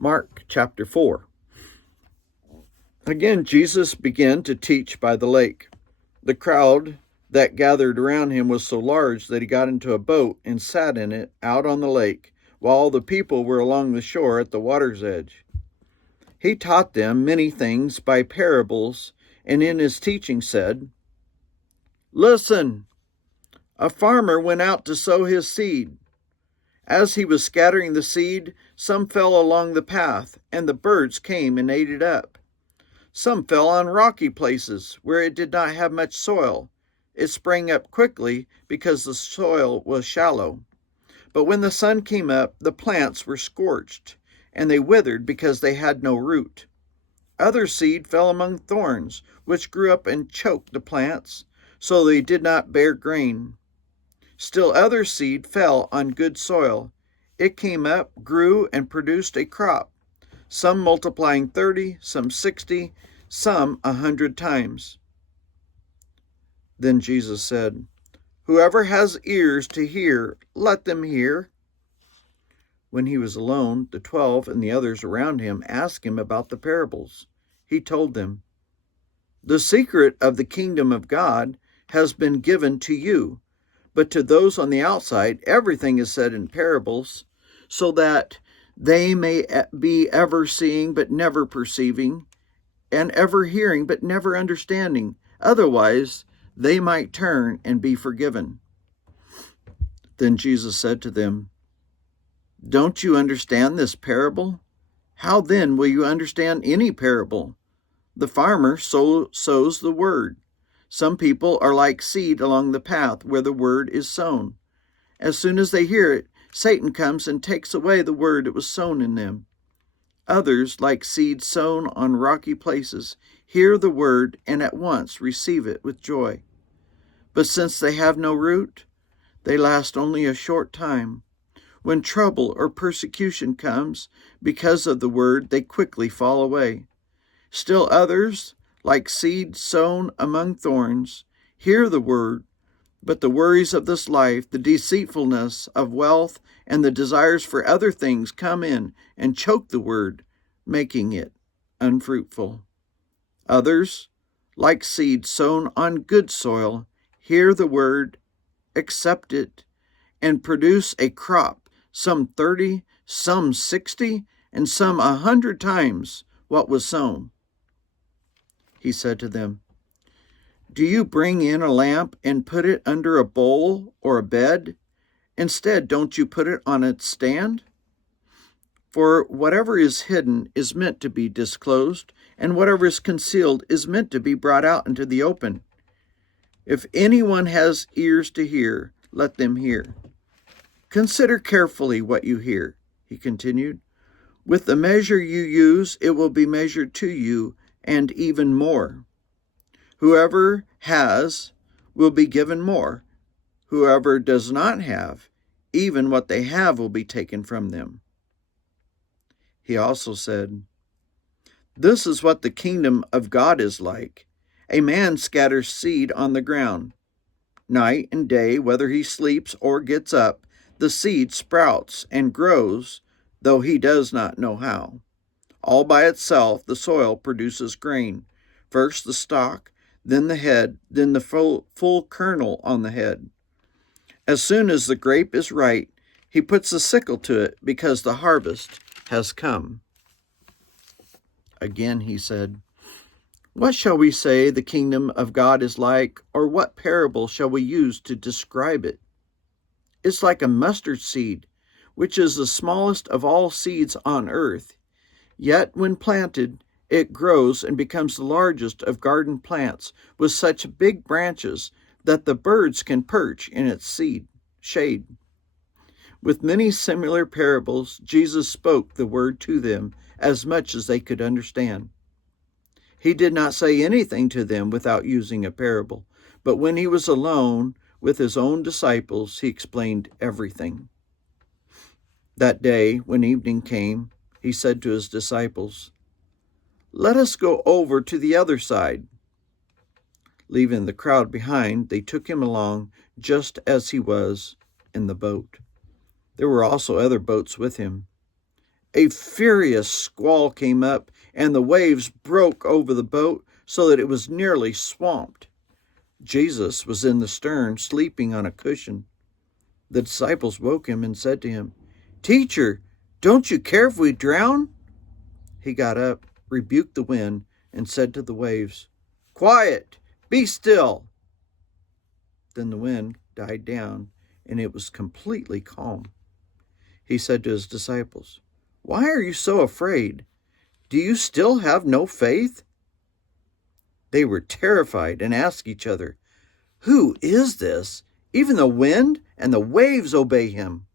Mark chapter 4. Again, Jesus began to teach by the lake. The crowd that gathered around him was so large that he got into a boat and sat in it out on the lake, while all the people were along the shore at the water's edge. He taught them many things by parables, and in his teaching said, "Listen, a farmer went out to sow his seed. As he was scattering the seed, some fell along the path, and the birds came and ate it up. Some fell on rocky places where it did not have much soil. It sprang up quickly because the soil was shallow. But when the sun came up, the plants were scorched, and they withered because they had no root. Other seed fell among thorns, which grew up and choked the plants, so they did not bear grain. Still other seed fell on good soil. It came up, grew, and produced a crop, some multiplying 30, some 60, some 100 times." Then Jesus said, "Whoever has ears to hear, let them hear." When he was alone, the 12 and the others around him asked him about the parables. He told them, "The secret of the kingdom of God has been given to you, but to those on the outside, everything is said in parables, so that they may be ever seeing but never perceiving, and ever hearing but never understanding. Otherwise, they might turn and be forgiven." Then Jesus said to them, "Don't you understand this parable? How then will you understand any parable? The farmer sows the word. Some people are like seed along the path where the word is sown. As soon as they hear it, Satan comes and takes away the word that was sown in them. Others, like seed sown on rocky places, hear the word and at once receive it with joy. But since they have no root, they last only a short time. When trouble or persecution comes because of the word, they quickly fall away. Still others, like seed sown among thorns, hear the word, but the worries of this life, the deceitfulness of wealth, and the desires for other things come in and choke the word, making it unfruitful. Others, like seed sown on good soil, hear the word, accept it, and produce a crop, some 30, some 60, and some 100 times what was sown." He said to them, "Do you bring in a lamp and put it under a bowl or a bed? Instead, don't you put it on its stand? For whatever is hidden is meant to be disclosed, and whatever is concealed is meant to be brought out into the open. If anyone has ears to hear, let them hear. Consider carefully what you hear," he continued. "With the measure you use, it will be measured to you, and even more. Whoever has will be given more. Whoever does not have, even what they have will be taken from them." He also said, "This is what the kingdom of God is like. A man scatters seed on the ground. Night and day, whether he sleeps or gets up, the seed sprouts and grows, though he does not know how. All by itself, the soil produces grain, first the stalk, then the head, then the full kernel on the head. As soon as the grape is ripe, he puts a sickle to it because the harvest has come." Again he said, "What shall we say the kingdom of God is like, or what parable shall we use to describe it? It's like a mustard seed, which is the smallest of all seeds on earth. Yet when planted, it grows and becomes the largest of garden plants, with such big branches that the birds can perch in its shade." With many similar parables, Jesus spoke the word to them as much as they could understand. He did not say anything to them without using a parable, but when he was alone with his own disciples, he explained everything. That day, when evening came, he said to his disciples, "Let us go over to the other side." Leaving the crowd behind, they took him along just as he was in the boat. There were also other boats with him. a furious squall came up, and the waves broke over the boat so that it was nearly swamped. Jesus was in the stern, sleeping on a cushion. The disciples woke him and said to him, "Teacher, don't you care if we drown?" He got up, rebuked the wind, and said to the waves, "Quiet, be still." Then the wind died down, and it was completely calm. He said to his disciples, "Why are you so afraid? Do you still have no faith?" They were terrified and asked each other, "Who is this? Even the wind and the waves obey him."